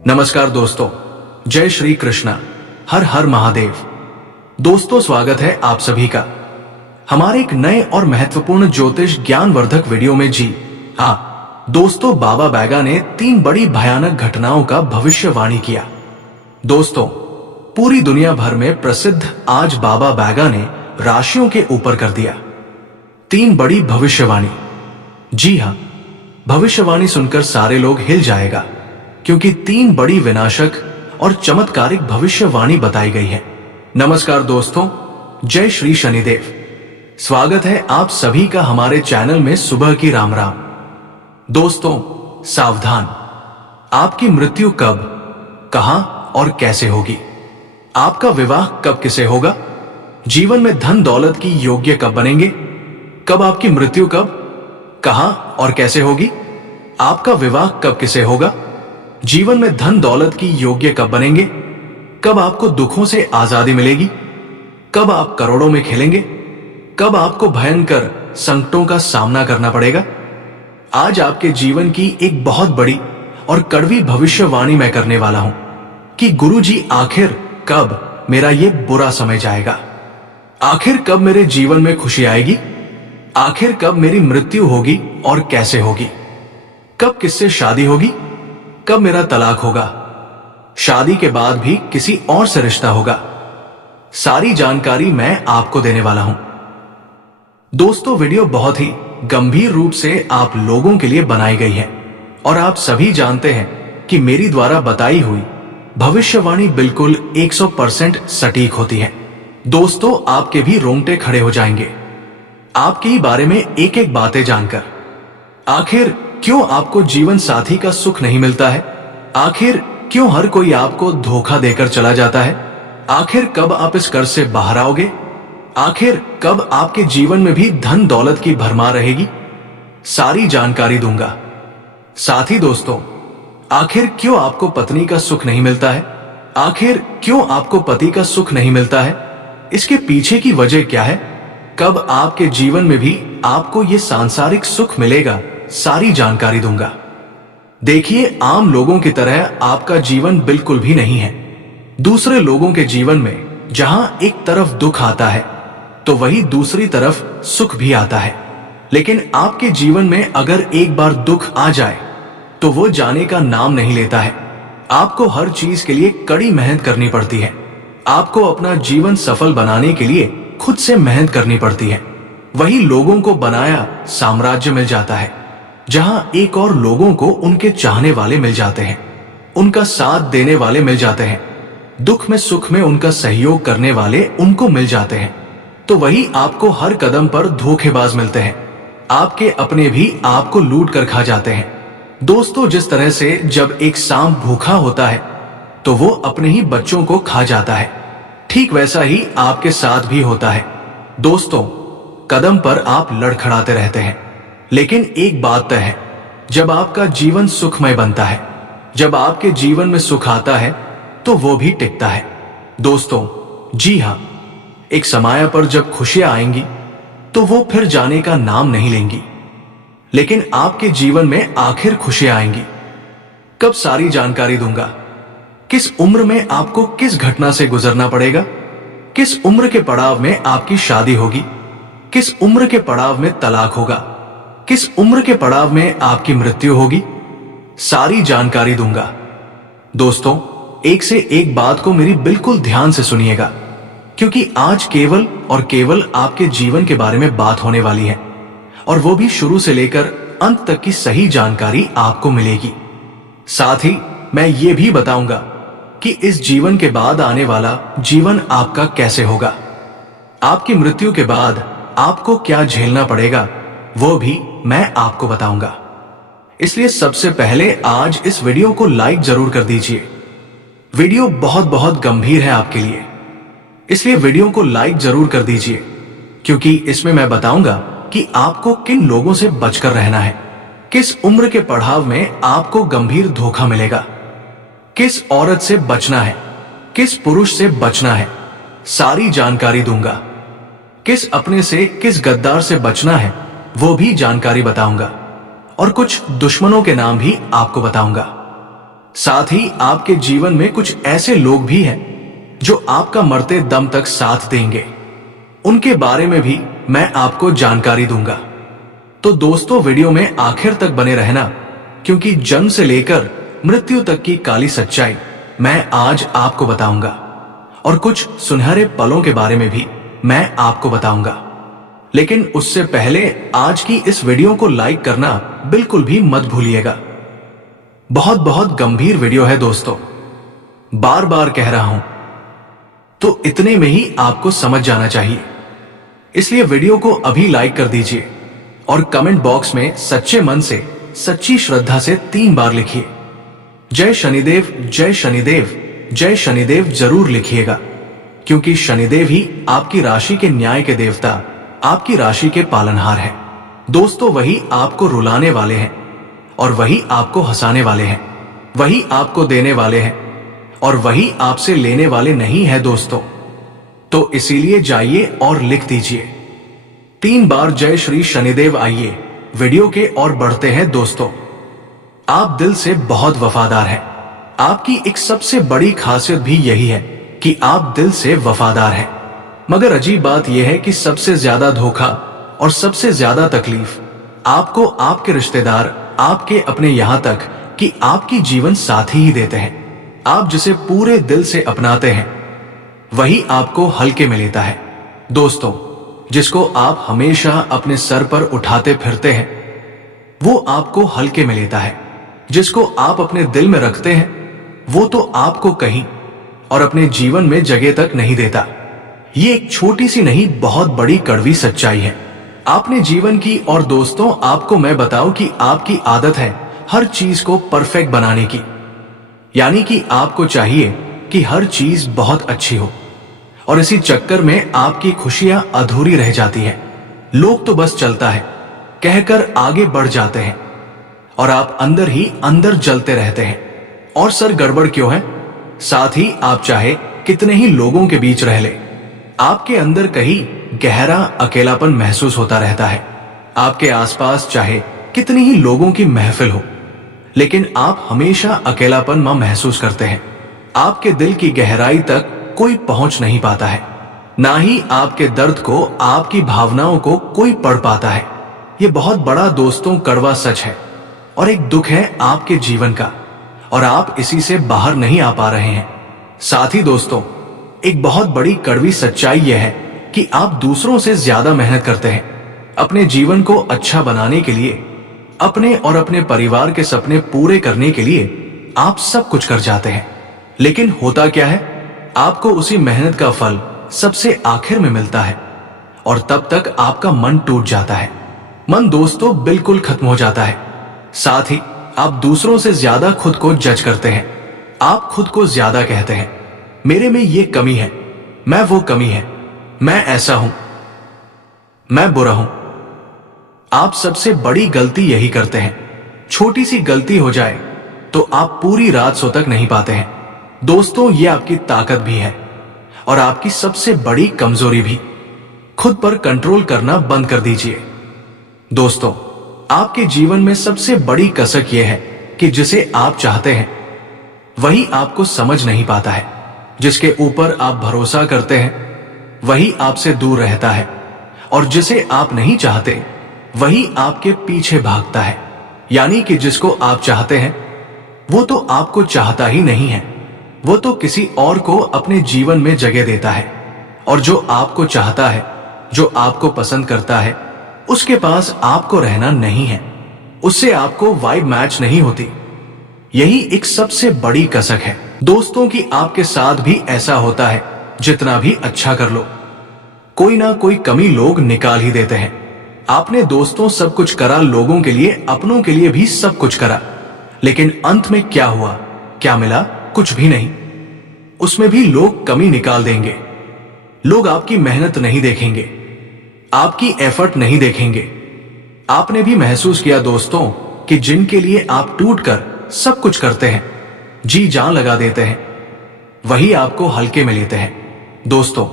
नमस्कार दोस्तों, जय श्री कृष्णा, हर हर महादेव। दोस्तों, स्वागत है आप सभी का हमारे एक नए और महत्वपूर्ण ज्योतिष ज्ञानवर्धक वीडियो में। जी हाँ दोस्तों, बाबा बैगा ने 3 बड़ी भयानक घटनाओं का भविष्यवाणी किया। दोस्तों, पूरी दुनिया भर में प्रसिद्ध आज बाबा बैगा ने राशियों के ऊपर कर दिया 3 बड़ी भविष्यवाणी। जी हाँ, भविष्यवाणी सुनकर सारे लोग हिल जाएगा, क्योंकि 3 बड़ी विनाशक और चमत्कारिक भविष्यवाणी बताई गई है। नमस्कार दोस्तों, जय श्री शनिदेव। स्वागत है आप सभी का हमारे चैनल में। सुबह की राम राम। दोस्तों, सावधान, आपकी मृत्यु कब, कहां और कैसे होगी? आपका विवाह कब किसे होगा? जीवन में धन दौलत की योग्य कब बनेंगे? कब आपकी मृत्यु कब, कहां और कैसे होगी? आपका विवाह कब किसे होगा? जीवन में धन दौलत की योग्य कब बनेंगे? कब आपको दुखों से आजादी मिलेगी? कब आप करोड़ों में खेलेंगे? कब आपको भयंकर संकटों का सामना करना पड़ेगा? आज आपके जीवन की एक बहुत बड़ी और कड़वी भविष्यवाणी मैं करने वाला हूं कि गुरुजी, आखिर कब मेरा ये बुरा समय जाएगा? आखिर कब मेरे जीवन में खुशी आएगी? आखिर कब मेरी मृत्यु होगी और कैसे होगी? कब किससे शादी होगी? कब मेरा तलाक होगा? शादी के बाद भी किसी और से रिश्ता होगा? सारी जानकारी मैं आपको देने वाला हूं। दोस्तों, वीडियो बहुत ही गंभीर रूप से आप लोगों के लिए बनाई गई है और आप सभी जानते हैं कि मेरी द्वारा बताई हुई भविष्यवाणी बिल्कुल 100% सटीक होती है। दोस्तों, आपके भी रोंगटे खड़े हो जाएंगे आपके ही बारे में एक एक बातें जानकर। आखिर क्यों आपको जीवन साथी का सुख नहीं मिलता है? आखिर क्यों हर कोई आपको धोखा देकर चला जाता है? आखिर कब आप इस कर्ज से बाहर आओगे? आखिर कब आपके जीवन में भी धन दौलत की भरमार रहेगी? सारी जानकारी दूंगा। साथ ही दोस्तों, आखिर क्यों आपको पत्नी का सुख नहीं मिलता है? आखिर क्यों आपको पति का सुख नहीं मिलता है? इसके पीछे की वजह क्या है? कब आपके जीवन में भी आपको ये सांसारिक सुख मिलेगा? सारी जानकारी दूंगा। देखिए, आम लोगों की तरह आपका जीवन बिल्कुल भी नहीं है। दूसरे लोगों के जीवन में जहां एक तरफ दुख आता है, तो वही दूसरी तरफ सुख भी आता है। लेकिन आपके जीवन में अगर एक बार दुख आ जाए, तो वो जाने का नाम नहीं लेता है। आपको हर चीज के लिए कड़ी मेहनत करनी पड़ती है। आपको अपना जीवन सफल बनाने के लिए खुद से मेहनत करनी पड़ती है। वही लोगों को बनाया साम्राज्य मिल जाता है, जहां एक और लोगों को उनके चाहने वाले मिल जाते हैं, उनका साथ देने वाले मिल जाते हैं, दुख में सुख में उनका सहयोग करने वाले उनको मिल जाते हैं। तो वही आपको हर कदम पर धोखेबाज मिलते हैं। आपके अपने भी आपको लूट कर खा जाते हैं। दोस्तों, जिस तरह से जब एक सांप भूखा होता है तो वो अपने ही बच्चों को खा जाता है, ठीक वैसा ही आपके साथ भी होता है। दोस्तों, कदम पर आप लड़खड़ाते रहते हैं, लेकिन एक बात तय है, जब आपका जीवन सुखमय बनता है, जब आपके जीवन में सुख आता है, तो वो भी टिकता है। दोस्तों, जी हां, एक समय पर जब खुशियां आएंगी तो वो फिर जाने का नाम नहीं लेंगी। लेकिन आपके जीवन में आखिर खुशियां आएंगी कब? सारी जानकारी दूंगा। किस उम्र में आपको किस घटना से गुजरना पड़ेगा? किस उम्र के पड़ाव में आपकी शादी होगी? किस उम्र के पड़ाव में तलाक होगा? किस उम्र के पड़ाव में आपकी मृत्यु होगी? सारी जानकारी दूंगा। दोस्तों, एक से एक बात को मेरी बिल्कुल ध्यान से सुनिएगा, क्योंकि आज केवल और केवल आपके जीवन के बारे में बात होने वाली है, और वो भी शुरू से लेकर अंत तक की सही जानकारी आपको मिलेगी। साथ ही मैं ये भी बताऊंगा कि इस जीवन के बाद आने वाला जीवन आपका कैसे होगा। आपकी मृत्यु के बाद आपको क्या झेलना पड़ेगा, वो भी मैं आपको बताऊंगा। इसलिए सबसे पहले आज इस वीडियो को लाइक जरूर कर दीजिए। वीडियो बहुत बहुत गंभीर है आपके लिए, इसलिए वीडियो को लाइक जरूर कर दीजिए, क्योंकि इसमें मैं बताऊंगा कि आपको किन लोगों से बचकर रहना है, किस उम्र के पड़ाव में आपको गंभीर धोखा मिलेगा, किस औरत से बचना है, किस पुरुष से बचना है, सारी जानकारी दूंगा। किस अपने से किस गद्दार से बचना है, वो भी जानकारी बताऊंगा, और कुछ दुश्मनों के नाम भी आपको बताऊंगा। साथ ही आपके जीवन में कुछ ऐसे लोग भी हैं जो आपका मरते दम तक साथ देंगे। उनके बारे में भी मैं आपको जानकारी दूंगा। तो दोस्तों, वीडियो में आखिर तक बने रहना, क्योंकि जन्म से लेकर मृत्यु तक की काली सच्चाई मैं आज आपको बताऊंगा और कुछ सुनहरे पलों के बारे में भी मैं आपको बताऊंगा। लेकिन उससे पहले आज की इस वीडियो को लाइक करना बिल्कुल भी मत भूलिएगा। बहुत बहुत गंभीर वीडियो है दोस्तों, बार बार कह रहा हूं, तो इतने में ही आपको समझ जाना चाहिए। इसलिए वीडियो को अभी लाइक कर दीजिए और कमेंट बॉक्स में सच्चे मन से, सच्ची श्रद्धा से 3 बार लिखिए, जय शनिदेव, जय शनिदेव, जय शनिदेव जरूर लिखिएगा, क्योंकि शनिदेव ही आपकी राशि के न्याय के देवता, आपकी राशि के पालनहार है। दोस्तों, वही आपको रुलाने वाले हैं और वही आपको हंसाने वाले हैं, वही आपको देने वाले हैं और वही आपसे लेने वाले नहीं है दोस्तों। तो इसीलिए जाइए और लिख दीजिए 3 बार जय श्री शनिदेव। आइए वीडियो के और बढ़ते हैं दोस्तों। आप दिल से बहुत वफादार हैं। आपकी एक सबसे बड़ी खासियत भी यही है कि आप दिल से वफादार हैं। मगर अजीब बात यह है कि सबसे ज्यादा धोखा और सबसे ज्यादा तकलीफ आपको आपके रिश्तेदार, आपके अपने यहां तक कि आपकी जीवन साथी ही देते हैं। आप जिसे पूरे दिल से अपनाते हैं वही आपको हल्के में लेता है। दोस्तों, जिसको आप हमेशा अपने सर पर उठाते फिरते हैं वो आपको हल्के में लेता है। जिसको आप अपने दिल में रखते हैं वो तो आपको कहीं और अपने जीवन में जगह तक नहीं देता। ये एक छोटी सी नहीं, बहुत बड़ी कड़वी सच्चाई है आपने जीवन की। और दोस्तों, आपको मैं बताऊं कि आपकी आदत है हर चीज को परफेक्ट बनाने की, यानी कि आपको चाहिए कि हर चीज बहुत अच्छी हो और इसी चक्कर में आपकी खुशियां अधूरी रह जाती हैं। लोग तो बस चलता है कहकर आगे बढ़ जाते हैं और आप अंदर ही अंदर जलते रहते हैं। और सर गड़बड़ क्यों है? साथ ही आप चाहे कितने ही लोगों के बीच रह ले, आपके अंदर कहीं गहरा अकेलापन महसूस होता रहता है। आपके आसपास चाहे कितनी ही लोगों की महफिल हो, लेकिन आप हमेशा अकेलापन महसूस करते हैं। आपके दिल की गहराई तक कोई पहुंच नहीं पाता है, ना ही आपके दर्द को, आपकी भावनाओं को कोई पढ़ पाता है। ये बहुत बड़ा दोस्तों कड़वा सच है और एक दुख है आपके जीवन का, और आप इसी से बाहर नहीं आ पा रहे हैं। साथ ही दोस्तों, एक बहुत बड़ी कड़वी सच्चाई यह है कि आप दूसरों से ज्यादा मेहनत करते हैं अपने जीवन को अच्छा बनाने के लिए। अपने और अपने परिवार के सपने पूरे करने के लिए आप सब कुछ कर जाते हैं, लेकिन होता क्या है, आपको उसी मेहनत का फल सबसे आखिर में मिलता है और तब तक आपका मन टूट जाता है। मन दोस्तों बिल्कुल खत्म हो जाता है। साथ ही आप दूसरों से ज्यादा खुद को जज करते हैं। आप खुद को ज्यादा कहते हैं, मेरे में ये कमी है, मैं वो कमी है, मैं ऐसा हूं, मैं बुरा हूं। आप सबसे बड़ी गलती यही करते हैं। छोटी सी गलती हो जाए तो आप पूरी रात सो तक नहीं पाते हैं। दोस्तों, ये आपकी ताकत भी है और आपकी सबसे बड़ी कमजोरी भी। खुद पर कंट्रोल करना बंद कर दीजिए। दोस्तों, आपके जीवन में सबसे बड़ी कसक यह है कि जिसे आप चाहते हैं वही आपको समझ नहीं पाता है। जिसके ऊपर आप भरोसा करते हैं वही आपसे दूर रहता है और जिसे आप नहीं चाहते वही आपके पीछे भागता है। यानी कि जिसको आप चाहते हैं वो तो आपको चाहता ही नहीं है, वो तो किसी और को अपने जीवन में जगह देता है। और जो आपको चाहता है, जो आपको पसंद करता है, उसके पास आपको रहना नहीं है, उससे आपको वाइब मैच नहीं होती। यही एक सबसे बड़ी कसक है दोस्तों कि आपके साथ भी ऐसा होता है। जितना भी अच्छा कर लो, कोई ना कोई कमी लोग निकाल ही देते हैं। आपने दोस्तों सब कुछ करा, लोगों के लिए, अपनों के लिए भी सब कुछ करा, लेकिन अंत में क्या हुआ, क्या मिला? कुछ भी नहीं। उसमें भी लोग कमी निकाल देंगे। लोग आपकी मेहनत नहीं देखेंगे, आपकी एफर्ट नहीं देखेंगे। आपने भी महसूस किया दोस्तों कि जिनके लिए आप टूटकर सब कुछ करते हैं, जी जान लगा देते हैं, वही आपको हल्के में लेते हैं। दोस्तों,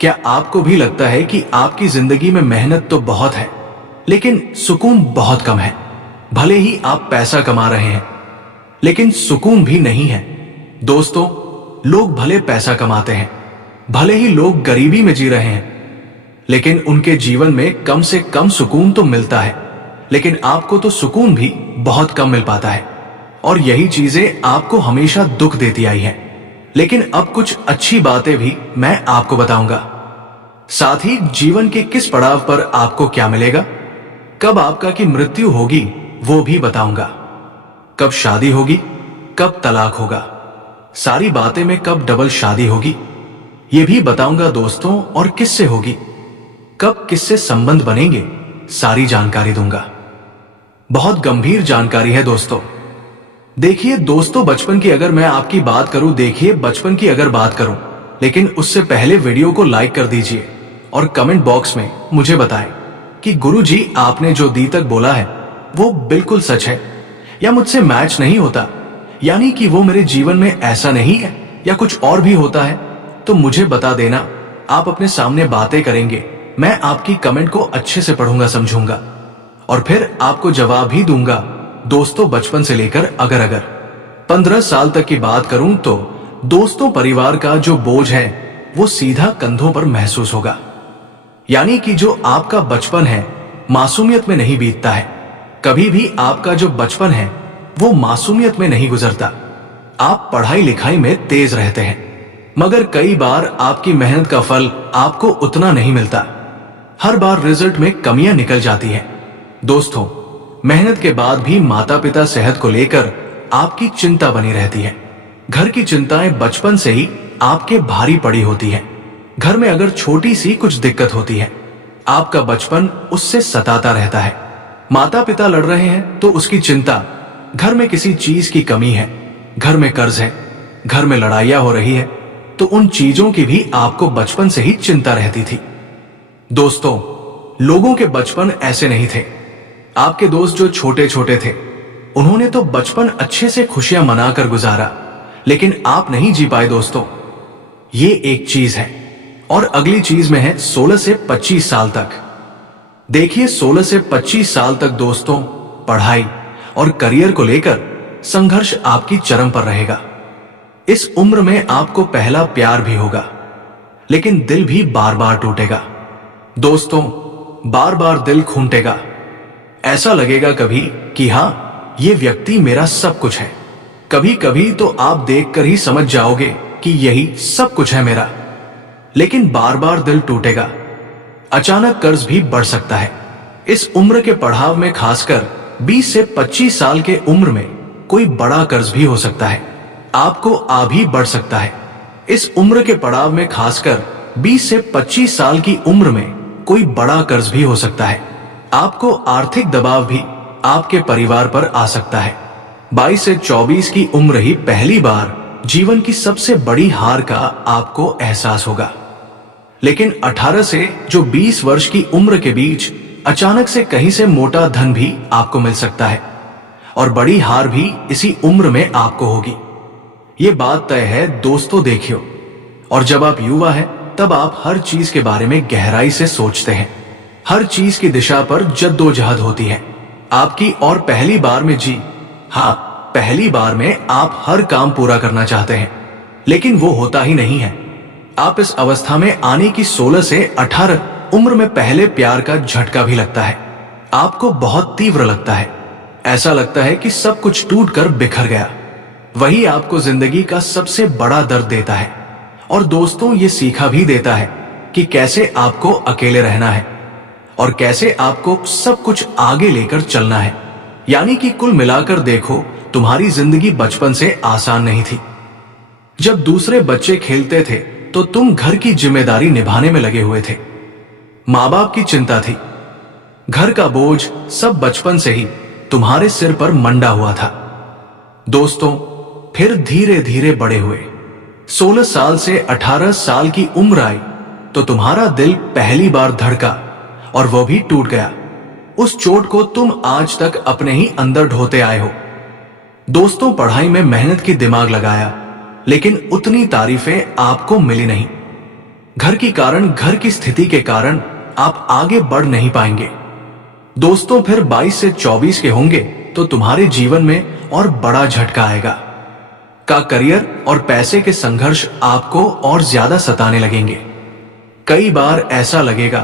क्या आपको भी लगता है कि आपकी जिंदगी में मेहनत तो बहुत है लेकिन सुकून बहुत कम है? भले ही आप पैसा कमा रहे हैं लेकिन सुकून भी नहीं है। दोस्तों, लोग भले पैसा कमाते हैं, भले ही लोग गरीबी में जी रहे हैं, लेकिन उनके जीवन में कम से कम सुकून तो मिलता है। लेकिन आपको तो सुकून भी बहुत कम मिल पाता है, और यही चीजें आपको हमेशा दुख देती आई हैं। लेकिन अब कुछ अच्छी बातें भी मैं आपको बताऊंगा। साथ ही जीवन के किस पड़ाव पर आपको क्या मिलेगा, कब आपका की मृत्यु होगी वो भी बताऊंगा, कब शादी होगी, कब तलाक होगा, सारी बातें में कब डबल शादी होगी ये भी बताऊंगा दोस्तों, और किससे होगी, कब किससे संबंध बनेंगे, सारी जानकारी दूंगा। बहुत गंभीर जानकारी है दोस्तों। देखिए दोस्तों, बचपन की अगर मैं आपकी बात करूं, देखिए बचपन की अगर बात करूं, लेकिन उससे पहले वीडियो को लाइक कर दीजिए और कमेंट बॉक्स में मुझे बताएं कि गुरुजी आपने जो दी तक बोला है वो बिल्कुल सच है या मुझसे मैच नहीं होता, यानी कि वो मेरे जीवन में ऐसा नहीं है या कुछ और भी होता है, तो मुझे बता देना। आप अपने सामने बातें करेंगे, मैं आपकी कमेंट को अच्छे से पढ़ूंगा, समझूंगा और फिर आपको जवाब भी दूंगा। दोस्तों, बचपन से लेकर अगर 15 साल तक की बात करूं तो दोस्तों, परिवार का जो बोझ है वो सीधा कंधों पर महसूस होगा। यानी कि जो आपका बचपन है मासूमियत में नहीं बीतता है, कभी भी आपका जो बचपन है वो मासूमियत में नहीं गुजरता। आप पढ़ाई लिखाई में तेज रहते हैं, मगर कई बार आपकी मेहनत का फल आपको उतना नहीं मिलता। हर बार रिजल्ट में कमियां निकल जाती हैं। दोस्तों, मेहनत के बाद भी माता पिता सेहत को लेकर आपकी चिंता बनी रहती है। घर की चिंताएं बचपन से ही आपके भारी पड़ी होती है। घर में अगर छोटी सी कुछ दिक्कत होती है, आपका बचपन उससे सताता रहता है। माता पिता लड़ रहे हैं तो उसकी चिंता, घर में किसी चीज की कमी है, घर में कर्ज है, घर में लड़ाइयां हो रही है, तो उन चीजों की भी आपको बचपन से ही चिंता रहती थी। दोस्तों, लोगों के बचपन ऐसे नहीं थे। आपके दोस्त जो छोटे छोटे थे, उन्होंने तो बचपन अच्छे से खुशियां मनाकर गुजारा, लेकिन आप नहीं जी पाए दोस्तों। ये एक चीज है, और अगली चीज में है 16 से 25 साल तक। देखिए 16 से 25 साल तक दोस्तों, पढ़ाई और करियर को लेकर संघर्ष आपकी चरम पर रहेगा। इस उम्र में आपको पहला प्यार भी होगा, लेकिन दिल भी बार बार टूटेगा। दोस्तों, बार बार दिल खूंटेगा। ऐसा लगेगा कभी कि हाँ, ये व्यक्ति मेरा सब कुछ है। कभी कभी तो आप देखकर ही समझ जाओगे कि यही सब कुछ है मेरा। लेकिन बार बार दिल टूटेगा। अचानक कर्ज भी बढ़ सकता है। इस उम्र के पड़ाव में खासकर 20 से 25 साल के उम्र में कोई बड़ा कर्ज भी हो सकता है, आपको आ भी बढ़ सकता है। इस उम्र के पड़ाव में खासकर 20 से 25 साल की उम्र में कोई बड़ा कर्ज भी हो सकता है। आपको आर्थिक दबाव भी आपके परिवार पर आ सकता है। 22 से 24 की उम्र ही पहली बार जीवन की सबसे बड़ी हार का आपको एहसास होगा। लेकिन 18 से जो 20 वर्ष की उम्र के बीच अचानक से कहीं से मोटा धन भी आपको मिल सकता है, और बड़ी हार भी इसी उम्र में आपको होगी। ये बात तय है दोस्तों, देखियो। और जब आप युवा हैं, तब आप हर चीज के बारे में गहराई से सोचते हैं। हर चीज की दिशा पर जद्दोजहद होती है आपकी, और पहली बार में पहली बार में आप हर काम पूरा करना चाहते हैं, लेकिन वो होता ही नहीं है। आप इस अवस्था में आने की 16 से 18 उम्र में पहले प्यार का झटका भी लगता है। आपको बहुत तीव्र लगता है। ऐसा लगता है कि सब कुछ टूटकर बिखर गया। वही आपको जिंदगी का सबसे बड़ा दर्द देता है, और दोस्तों, ये सीखा भी देता है कि कैसे आपको अकेले रहना है और कैसे आपको सब कुछ आगे लेकर चलना है। यानी कि कुल मिलाकर देखो, तुम्हारी जिंदगी बचपन से आसान नहीं थी। जब दूसरे बच्चे खेलते थे तो तुम घर की जिम्मेदारी निभाने में लगे हुए थे। माँ बाप की चिंता थी, घर का बोझ सब बचपन से ही तुम्हारे सिर पर मंडा हुआ था। दोस्तों, फिर धीरे धीरे बड़े हुए। 16 साल से 18 साल की उम्र आई तो तुम्हारा दिल पहली बार धड़का, और वो भी टूट गया। उस चोट को तुम आज तक अपने ही अंदर ढोते आए हो। दोस्तों, पढ़ाई में मेहनत की दिमाग लगाया, लेकिन उतनी तारीफें आपको मिली नहीं। घर की स्थिति के कारण आप आगे बढ़ नहीं पाएंगे। दोस्तों, फिर 22 से 24 के होंगे तो तुम्हारे जीवन में और बड़ा झटका आएगा। का करियर और पैसे के संघर्ष आपको और ज्यादा सताने लगेंगे। कई बार ऐसा लगेगा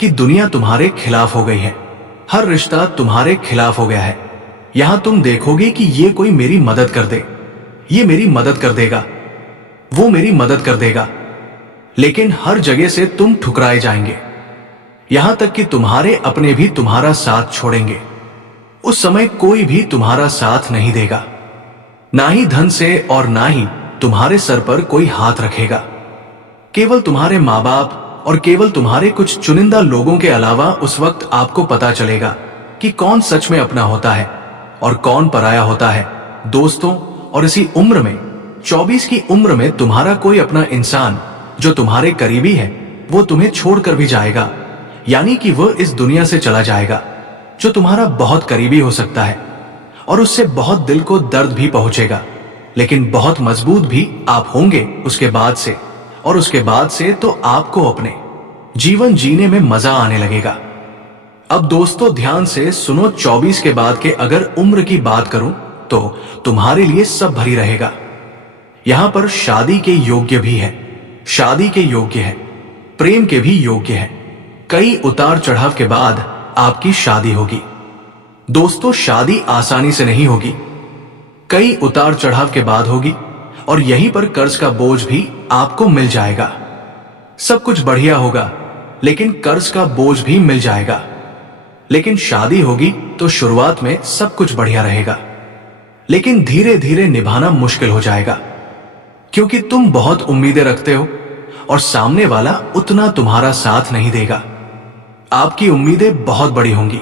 कि दुनिया तुम्हारे खिलाफ हो गई है, हर रिश्ता तुम्हारे खिलाफ हो गया है। यहां तुम देखोगे कि ये कोई मेरी मदद कर दे, ये मेरी मदद कर देगा, वो मेरी मदद कर देगा, लेकिन हर जगह से तुम ठुकराए जाएंगे। यहां तक कि तुम्हारे अपने भी तुम्हारा साथ छोड़ेंगे। उस समय कोई भी तुम्हारा साथ नहीं देगा, ना ही धन से और ना ही तुम्हारे सर पर कोई हाथ रखेगा। केवल तुम्हारे माँ बाप और केवल तुम्हारे कुछ चुनिंदा लोगों के अलावा उस वक्त आपको पता चलेगा कि कौन सच में अपना होता है और कौन पराया होता है। दोस्तों, और इसी उम्र में 24 की उम्र में तुम्हारा कोई अपना इंसान जो तुम्हारे करीबी है वो तुम्हें छोड़कर भी जाएगा, यानी कि वह इस दुनिया से चला जाएगा। जो तुम्हारा बहुत करीबी हो सकता है और उससे बहुत दिल को दर्द भी पहुंचेगा, लेकिन बहुत मजबूत भी आप होंगे उसके बाद से। और उसके बाद से तो आपको अपने जीवन जीने में मजा आने लगेगा। अब दोस्तों ध्यान से सुनो, 24 के बाद के अगर उम्र की बात करूं तो तुम्हारे लिए सब भरी रहेगा। यहां पर शादी के योग्य भी है, शादी के योग्य है, प्रेम के भी योग्य है। कई उतार चढ़ाव के बाद आपकी शादी होगी। दोस्तों, शादी आसानी से नहीं होगी, कई उतार चढ़ाव के बाद होगी, और यहीं पर कर्ज का बोझ भी आपको मिल जाएगा। सब कुछ बढ़िया होगा, लेकिन कर्ज का बोझ भी मिल जाएगा। लेकिन शादी होगी तो शुरुआत में सब कुछ बढ़िया रहेगा, लेकिन धीरे धीरे निभाना मुश्किल हो जाएगा, क्योंकि तुम बहुत उम्मीदें रखते हो और सामने वाला उतना तुम्हारा साथ नहीं देगा। आपकी उम्मीदें बहुत बड़ी होंगी,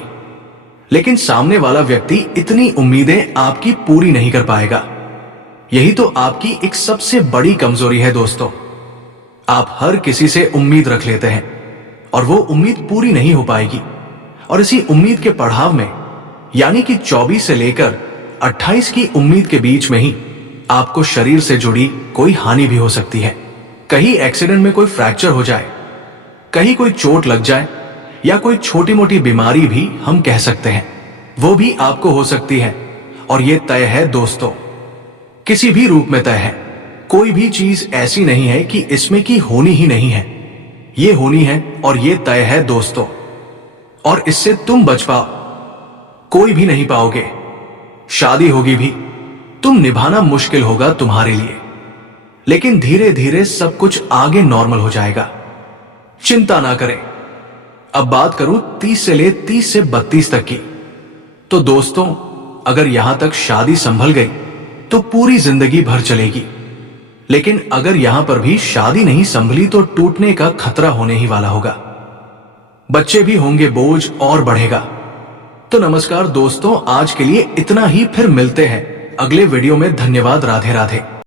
लेकिन सामने वाला व्यक्ति इतनी उम्मीदें आपकी पूरी नहीं कर पाएगा। यही तो आपकी एक सबसे बड़ी कमजोरी है दोस्तों। आप हर किसी से उम्मीद रख लेते हैं और वो उम्मीद पूरी नहीं हो पाएगी, और इसी उम्मीद के पड़ाव में, यानी कि 24 से लेकर 28 की उम्मीद के बीच में ही आपको शरीर से जुड़ी कोई हानि भी हो सकती है। कहीं एक्सीडेंट में कोई फ्रैक्चर हो जाए, कहीं कोई चोट लग जाए, या कोई छोटी मोटी बीमारी भी हम कह सकते हैं, वो भी आपको हो सकती है। और ये तय है दोस्तों, किसी भी रूप में तय है। कोई भी चीज ऐसी नहीं है कि इसमें की होनी ही नहीं है, ये होनी है और ये तय है दोस्तों। और इससे तुम बच पाओ, कोई भी नहीं पाओगे। शादी होगी भी, तुम निभाना मुश्किल होगा तुम्हारे लिए, लेकिन धीरे धीरे सब कुछ आगे नॉर्मल हो जाएगा। चिंता ना करें। अब बात करूं 30 से ले 30 से 32 तक की, तो दोस्तों अगर यहां तक शादी संभल गई तो पूरी जिंदगी भर चलेगी। लेकिन अगर यहां पर भी शादी नहीं संभली तो टूटने का खतरा होने ही वाला होगा। बच्चे भी होंगे, बोझ और बढ़ेगा। तो नमस्कार दोस्तों, आज के लिए इतना ही, फिर मिलते हैं अगले वीडियो में। धन्यवाद। राधे राधे।